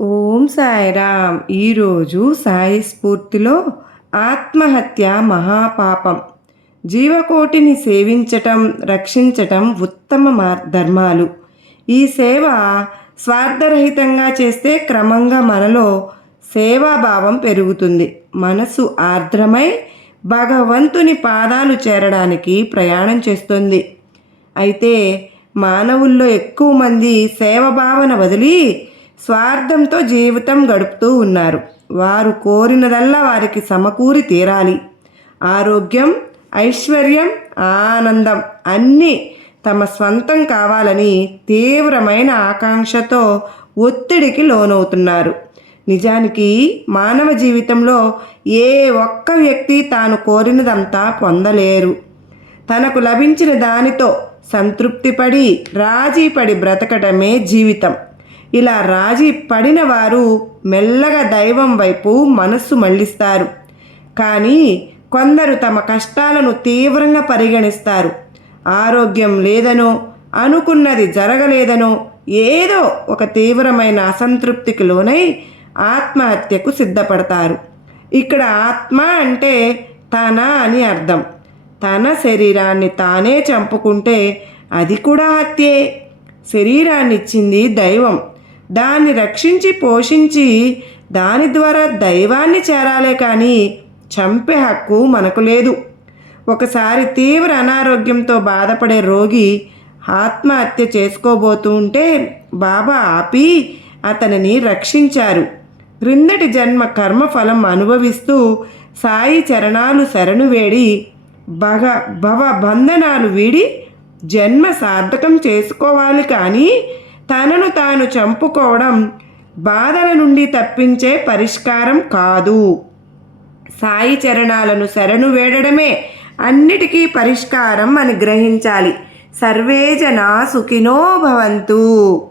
ఓం సాయిరామ్. ఈరోజు సాయి స్ఫూర్తిలో ఆత్మహత్య మహాపాపం. జీవకోటిని సేవించటం, రక్షించటం ఉత్తమ ధర్మాలు. ఈ సేవ స్వార్థరహితంగా చేస్తే క్రమంగా మనలో సేవాభావం పెరుగుతుంది. మనసు ఆర్ద్రమై భగవంతుని పాదాలు చేరడానికి ప్రయాణం చేస్తుంది. అయితే మానవుల్లో ఎక్కువ మంది సేవభావన వదిలి స్వార్థంతో జీవితం గడుపుతూ ఉన్నారు. వారు కోరినదల్లా వారికి సమకూరి తీరాలి. ఆరోగ్యం, ఐశ్వర్యం, ఆనందం అన్నీ తమ స్వంతం కావాలని తీవ్రమైన ఆకాంక్షతో ఒత్తిడికి లోనవుతున్నారు. నిజానికి మానవ జీవితంలో ఏ ఒక్క వ్యక్తి తాను కోరినదంతా పొందలేరు. తనకు లభించిన దానితో సంతృప్తిపడి రాజీపడి బ్రతకడమే జీవితం. ఇలా రాజీ పడిన వారు మెల్లగా దైవం వైపు మనస్సు మళ్లిస్తారు. కానీ కొందరు తమ కష్టాలను తీవ్రంగా పరిగణిస్తారు. ఆరోగ్యం లేదనో, అనుకున్నది జరగలేదనో, ఏదో ఒక తీవ్రమైన అసంతృప్తికి లోనై ఆత్మహత్యకు సిద్ధపడతారు. ఇక్కడ ఆత్మ అంటే తన అని అర్థం. తన శరీరాన్ని తానే చంపుకుంటే అది కూడా హత్యే. శరీరాన్ని ఇచ్చింది దైవం. దాన్ని రక్షించి పోషించి దాని ద్వారా దైవాన్ని చేరాలే కానీ చంపే హక్కు మనకు లేదు. ఒకసారి తీవ్ర అనారోగ్యంతో బాధపడే రోగి ఆత్మహత్య చేసుకోబోతూ ఉంటే బాబా ఆపి అతనిని రక్షించారు. క్రిందటి జన్మ కర్మఫలం అనుభవిస్తూ సాయి చరణాలు శరణు వేడి భవ బంధనాలు వీడి జన్మ సార్థకం చేసుకోవాలి. కానీ తనను తాను చంపుకోవడం బాధల నుండి తప్పించే పరిష్కారం కాదు. సాయి చరణాలను శరణు వేడడమే అన్నిటికీ పరిష్కారం అని గ్రహించాలి. సర్వే జనా సుఖినో భవంతు.